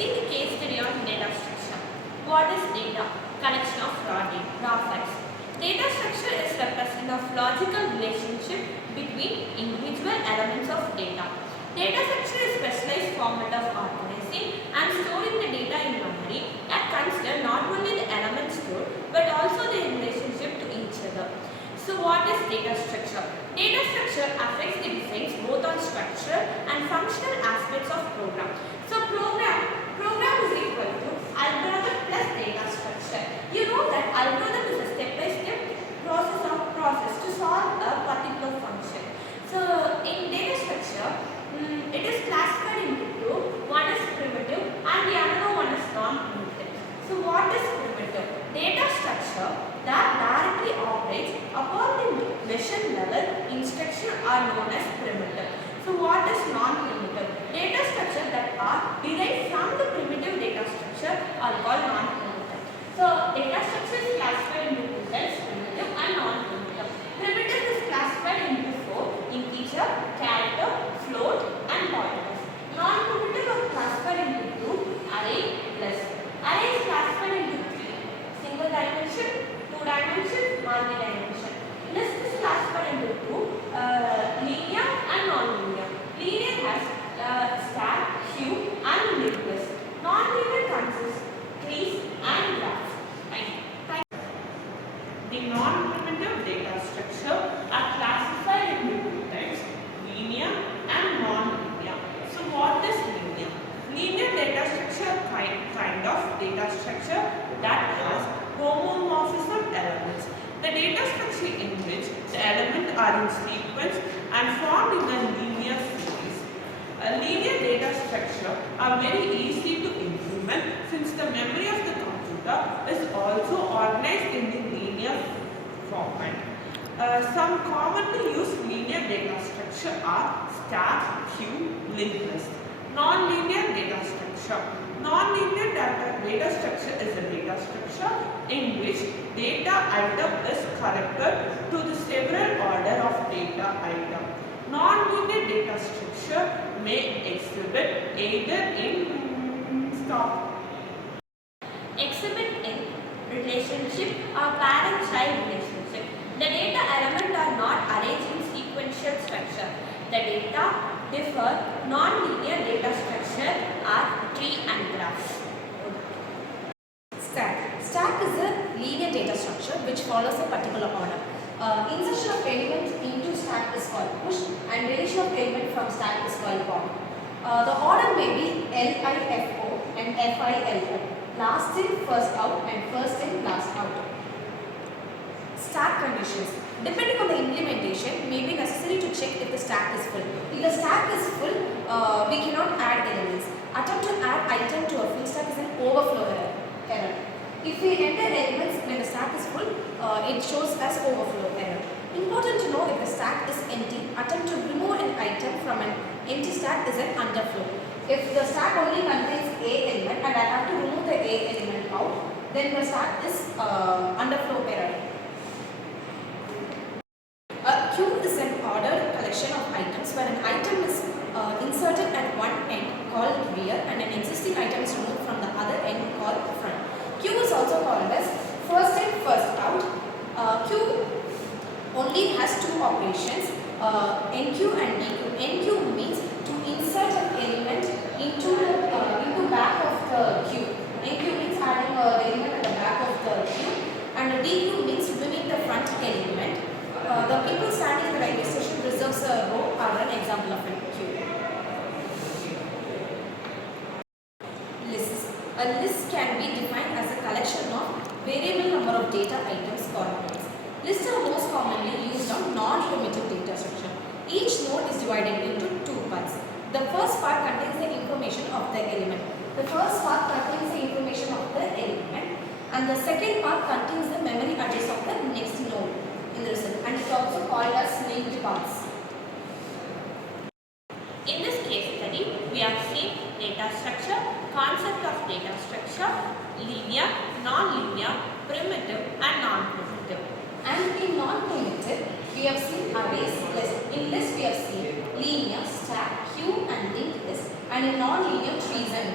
seen the case study on data structure. What is data? Collection of raw files. Data structure is representation of logical relationship between individual elements of data. Data structure is specialized format of organizing and storing the data in memory that consider not only the elements stored but also their relationship to each other. So what is data structure? Data structure affects the designs both on structural and functional aspects of program. So program is equal to algorithm plus data structure. You know that algorithm is a step-by-step process to solve a particular function. So in data structure, it is classified into two. One is primitive and the other one is non-primitive. So what is primitive? Data structure that directly operates upon the machine level instruction are known as primitive. So what is non-primitive? Data structure that are derived from the primitive data structure are called non-primitive. So data structure is classified into two types, primitive and non-primitive. Primitive is classified into four: integer, character, float and pointers. Non-primitive are classified into two: array, list. Array is classified into three: single dimension, two dimension, multi-dimension. List is classified into two: linear and non-linear. Linear has stack, queue and linked list. Non-linear consists trees and graphs. Thank you. The non-primitive data structure are classified into two types: linear and non-linear. So what is linear? Linear data structure kind of data structure that has homomorphism elements. The data structure in which the elements are in sequence and formed in a linear series. A linear data structure are very easy to implement since the memory of the computer is also organized in the linear format. Some commonly used linear data structure are stack, queue, linked list. Non-linear data structure. Non-linear data structure is a data structure in which data item is connected to the several order of data item. Non-linear data structure may exhibit either in relationship or parent-child relationship. The data elements are not arranged in sequential structure. The data differ. Non-linear data structure are tree and graphs. Stack is a linear data structure which follows a particular order. Insertion of elements into stack is called push and deletion of element from stack is called pop. The order may be LIFO and FILO, last in, first out and first in, last out. Stack conditions. Depending on the implementation, may be necessary to check if the stack is full. If the stack is full, we cannot add elements. Attempt to add item to a full stack is an overflow error. If we enter elements when the stack is full, it shows as overflow error. Important to know if the stack is empty. Attempt to remove an item from an empty stack is an underflow. If the stack only contains A element and I have to remove the A element out, then the stack is underflow error. A queue is an ordered collection of items where an item is inserted at one end called rear and an existing item is removed from the other end called front. Queue is also called as first in, first out. Queue only has two operations, NQ and DQ. NQ means to insert an element into back of the queue. NQ means adding the element at the back of the queue, and DQ means removing the front element. The people standing in the railway station reserves a row are an example of a queue. Lists. A list can be defined as a collection of variable number of data items or nodes. Lists are most commonly used on non-primitive data structure. Each node is divided into two parts. The first part contains the information of the element. The first part contains the information of the element, and the second part contains the memory address of the next node in the result, and it is also called as linked parts. In this case study, we have seen data structure, concept of data structure, linear, non-linear, primitive and non-primitive. And in non-primitive, we have seen arrays, list. In list, we have seen linear, stack, queue and linked list. And in non-linear, trees and